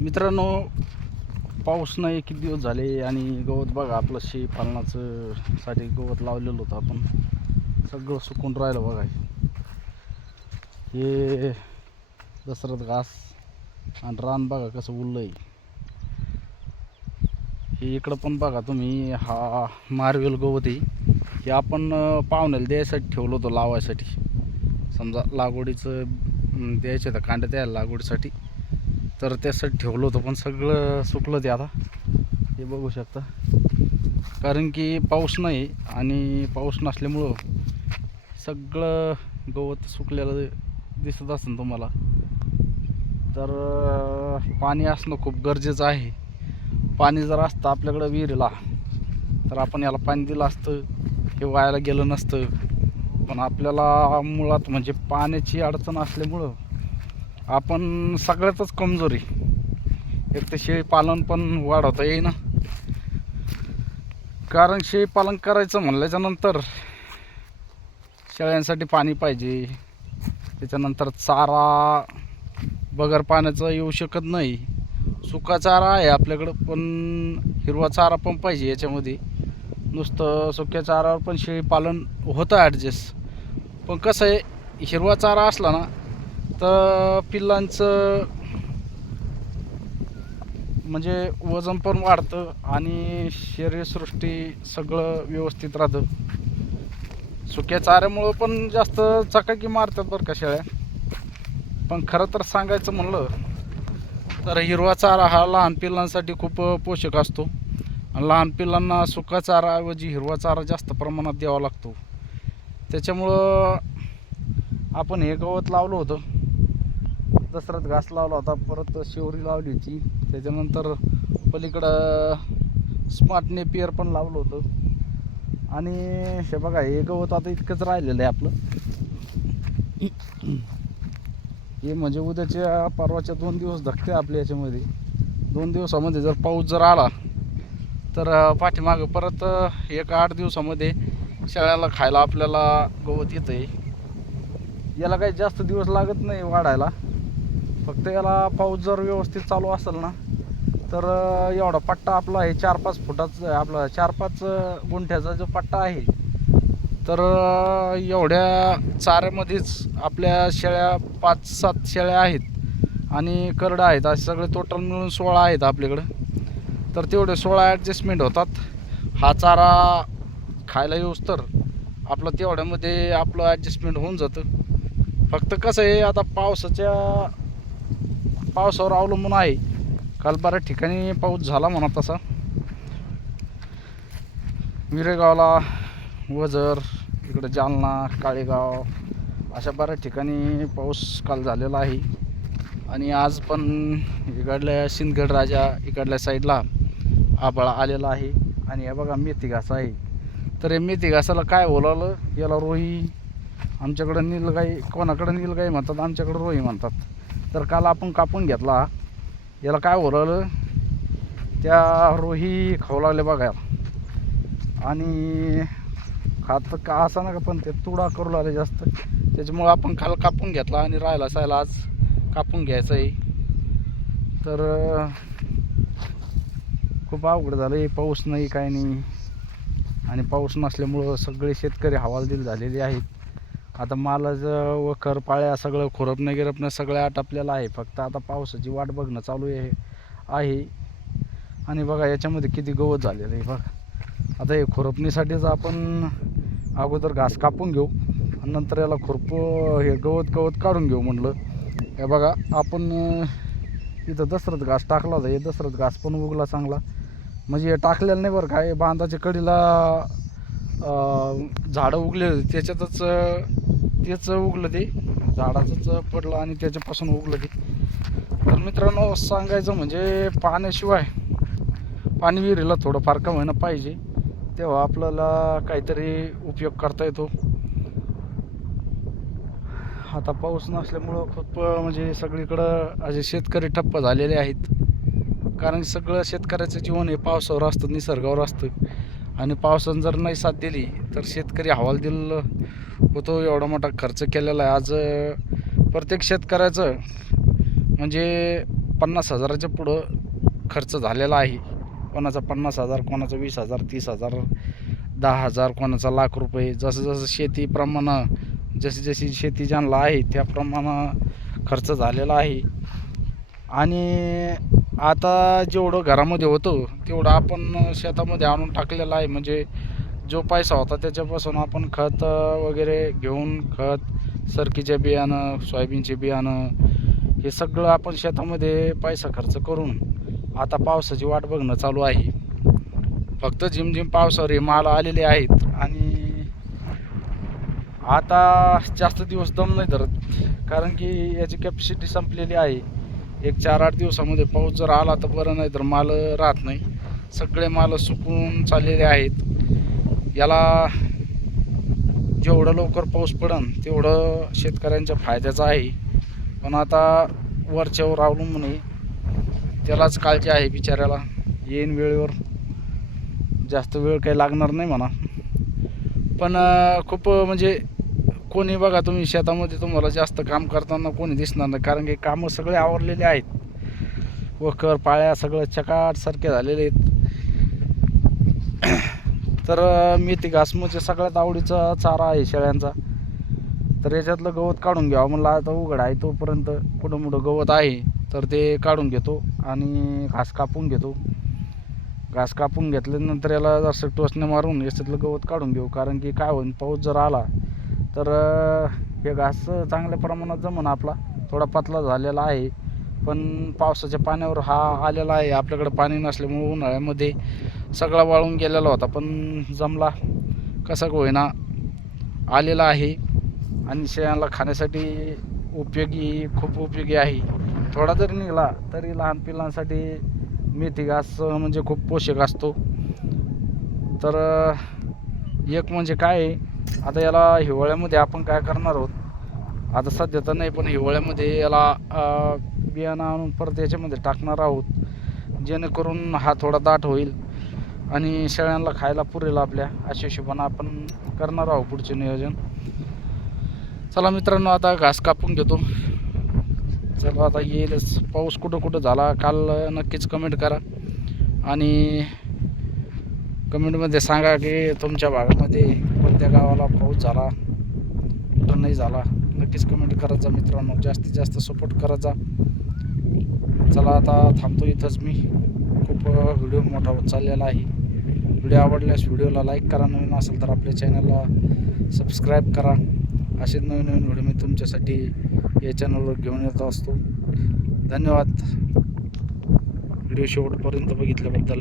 मित्रांनो, पाऊस नाही किती दिवस झाले आणि गवत बघा आपलं पालनाचं साठी गवत लावलेलं होतं आपण, सगळं सुकून राहिलं बघा. हे दसरथ घास आणि रान बघा कसं उरलंय. हे इकडं पण बघा तुम्ही, हा मार्वेल गवत आहे. हे आपण पाहुण्याला द्यायसाठी ठेवलं होतं लावायसाठी, समजा लागवडीचं द्यायचं तर कांड्या द्यायला लागवडीसाठी, तर त्यासाठी ठेवलं होतं पण सगळं सुकलं ते आता. हे बघू शकता, कारण की पाऊस नाही आणि पाऊस नसल्यामुळं सगळं गवत सुकलेलं दिसत असेल तुम्हाला. तर पाणी असणं खूप गरजेचं आहे. पाणी जर असतं आपल्याकडं विहिरीला तर आपण याला पाणी दिलं असतं, हे वायाला गेलं नसतं. पण आपल्याला मुळात म्हणजे पाण्याची अडचण असल्यामुळं आपण सगळ्यातच कमजोरी. एक तर शेळीपालन पण वाढवता येईना, कारण शेळीपालन करायचं म्हणल्याच्यानंतर शेळ्यांसाठी पाणी पाहिजे, त्याच्यानंतर चारा बगर पाण्याचा येऊ शकत नाही. सुका चारा आहे आपल्याकडं, पण हिरवा चारा पण पाहिजे याच्यामध्ये. नुसतं सुक्या चारावर पण शेळीपालन होतं ॲडजस्ट. पण कसं आहे, हिरवा चारा असला ना तर पिल्लांचं म्हणजे वजन पण वाढतं आणि शरीरसृष्टी सगळं व्यवस्थित राहतं. सुक्या चाऱ्यामुळं पण जास्त चकाकी मारतात बरं का शेळ्या. पण खरं तर सांगायचं म्हणलं तर हिरवा चारा हा लहान पिल्लांसाठी खूप पोषक असतो आणि लहान पिल्लांना सुका चाराऐवजी हिरवा चारा जास्त प्रमाणात द्यावा लागतो. त्याच्यामुळं आपण हे गवत लावलं होतं, दसरथ घास लावला होता, परत शिवरी लावली होती, त्याच्यानंतर पलीकडं स्मार्ट नेपियर पण लावलं होतं. आणि हे बघा, हे गवत आता इतकंच राहिलेलं आहे आपलं. हे म्हणजे उद्याच्या परवाच्या 2 दिवस धकते आपल्या याच्यामध्ये. 2 दिवसामध्ये जर पाऊस जर आला तर पाठीमागं परत 1-8 दिवसामध्ये शेळ्याला खायला आपल्याला गवत येतं आहे. याला काही जास्त दिवस लागत नाही वाढायला, फक्त याला पाऊस जर व्यवस्थित चालू असेल ना तर एवढा पट्टा आपला आहे 4-5 फुटाचा, आपला 4-5 गुंठ्याचा जो पट्टा आहे, तर एवढ्या चाऱ्यामध्येच आपल्या शेळ्या 5-7 शेळ्या आहेत आणि करडं आहेत, असे सगळे टोटल मिळून 16 आहेत आपल्याकडं. तर तेवढे 16 ॲडजस्टमेंट होतात. हा चारा खायला येऊस तर आपलं तेवढ्यामध्ये आपलं ॲडजस्टमेंट होऊन जातं. फक्त कसं आहे, आता पावसावर अवलंबून आहे. काल बऱ्याच ठिकाणी पाऊस झाला म्हणा तसा. विरेगावला, वजर, इकडं जालना, काळेगाव अशा बऱ्याच ठिकाणी पाऊस काल झालेला आहे. आणि आज पण इकडल्या सिंदगड राजा इकडल्या साईडला आभाळ आलेला आहे. आणि हे बघा मेथी घास आहे. तर हे मेथी घासाला काय बोलावलं, याला रोही, आमच्याकडं नीलगाई, कोणाकडं नीलगाई म्हणतात, आमच्याकडं रोही म्हणतात. तर काल आपण कापून घेतला, याला काय बोलावलं, त्या रोही खाऊ लागले बघा. आणि खात का असा ना का, पण ते तुडा करू लागले जास्त, त्याच्यामुळं आपण काल कापून घेतला आणि राहिला सायला आज कापून घ्यायचं आहे. तर खूप अवघड झालं आहे, पाऊस नाही काय नाही. आणि पाऊस नसल्यामुळं सगळे शेतकरी हवालदिल झालेले आहेत. आता मालाचं वखर पाळ्या सगळं खुरपणं गिरपणं सगळं आटपलेलं आहे, फक्त आता पावसाची वाट बघणं चालू आहे. आणि बघा याच्यामध्ये किती गवत झालेलं आहे बघा. आता हे खुरपणीसाठीच आपण अगोदर घास कापून घेऊ आणि नंतर याला हे गवत काढून घेऊ म्हणलं. हे बघा, आपण इथं दसरथ घास टाकला होता, हे दसरथ घास पण उगला चांगला. म्हणजे हे टाकलेलं नाही बरं काय, बांधाच्या कडीला झाडं उगले होते, त्याच्यातच तेच उगलं, ते झाडाचंच पडलं आणि त्याच्यापासून उगलं ते. तर मित्रांनो, सांगायचं म्हणजे पाण्याशिवाय पाणी विहिरीला थोडंफार का होईना पाहिजे, तेव्हा आपल्याला काहीतरी उपयोग करता येतो. आता पाऊस नसल्यामुळं खूप म्हणजे सगळीकडं असे शेतकरी ठप्प झालेले आहेत. कारण सगळं शेतकऱ्याचं जीवन हे पावसावर असतं, निसर्गावर असतं. आणि पावसानं जर नाही साथ दिली तर शेतकरी हवालदिल होतो. एवढा मोठा खर्च केलेला आहे आज प्रत्येक शेतकऱ्याचं, म्हणजे 50,000च्या पुढं खर्च झालेला आहे. कोणाचा 50,000, कोणाचा 20,000, 30,000, 10,000, कोणाचा लाख रुपये. जसं जसं शेतीप्रमाणे जशी जशी शेती ज्यांना आहे त्याप्रमाणे खर्च झालेला आहे. आणि आता जेवढं घरामध्ये होतं तेवढं आपण शेतामध्ये आणून टाकलेलं आहे. म्हणजे जो पैसा होता त्याच्यापासून आपण खत वगैरे घेऊन, सरकीचे बियाणं, सोयाबीनचे बियाणं, हे सगळं आपण शेतामध्ये पैसा खर्च करून आता पावसाची वाट बघणं चालू आहे. फक्त झिमझिम पावसावर हे माल आलेले आहेत. आणि आता जास्त दिवस दम नाही धरत, कारण की याची कॅपॅसिटी संपलेली आहे. एक 4-8 दिवसामध्ये पाऊस जर आला तर बरं, नाही तर माल राहत नाही. सगळे माल सुकून चाललेले आहेत. याला जेवढं लवकर पाऊस पडन तेवढं शेतकऱ्यांच्या फायद्याचं आहे. पण आता वरच्यावर अवलंबून आहे, त्यालाच काळजी आहे बिचाऱ्याला. येईन वेळेवर, जास्त वेळ काही लागणार नाही म्हणा. पण खूप म्हणजे कोणी बघा तुम्ही शेतामध्ये तुम्हाला जास्त काम करताना कोणी दिसणार नाही, कारण की कामं सगळे आवरलेले आहेत. वखर पाळ्या सगळं चकाटसारखे झालेले आहेत. तर मेथी घास म्हणजे सगळ्यात आवडीचा चारा आहे शेळ्यांचा. तर याच्यातलं गवत काढून घ्यावं म्हणलं. आता उघड आहे तोपर्यंत कुठं मोठं गवत आहे तर ते काढून घेतो आणि घास कापून घेतो. घास कापून घेतल्यानंतर याला जसं टोचणे मारून याच्यातलं गवत काढून घेऊ, कारण की काय होईल, पाऊस जर आला तर हे घास चांगल्या प्रमाणात जमन. आपला थोडा पतला झालेला आहे, पण पावसाच्या पाण्यावर हा आलेला आहे. आपल्याकडे पाणी नसल्यामुळे उन्हाळ्यामध्ये सगळा वाळून गेलेला होता, पण जमला कसा का होईना आलेला आहे. आणि शेळ्यांना खाण्यासाठी खूप उपयोगी आहे. थोडा जरी निघाला तरी लहान पिलांसाठी मेथी घास म्हणजे खूप पोषक असतो. तर एक म्हणजे काय आहे, आता याला हिवाळ्यामध्ये आपण काय करणार आहोत, आता सध्या तर नाही, पण हिवाळ्यामध्ये याला बियाणं आणून परत याच्यामध्ये टाकणार आहोत, जेणेकरून हा थोडा दाट होईल आणि शेळ्यांना खायला पुरेल आपल्या. अशा हिशोबानं आपण करणार आहोत पुढचे नियोजन. चला मित्रांनो, आता घास कापून घेतो. चला आता येईलच. पाऊस कुठं कुठं झाला काल नक्कीच कमेंट करा आणि कमेंटमध्ये सांगा की तुमच्या भागामध्ये कोणत्या गावाला पाऊस झाला, कुठं नाही झाला. नक्कीच कमेंट करत जा मित्रांनो, जास्तीत जास्त सपोर्ट करत जा. चला आता थांबतो इथंच मी. खूप व्हिडिओ मोठा होत चाललेला आहे. व्हिडिओ आवडल्यास व्हिडिओला लाईक करा, नवीन असेल तर आपल्या चॅनलला सबस्क्राईब करा. असे नवीन व्हिडिओ मी तुमच्यासाठी या चॅनलवर घेऊन येत असतो. धन्यवाद व्हिडिओ शेवटपर्यंत बघितल्याबद्दल.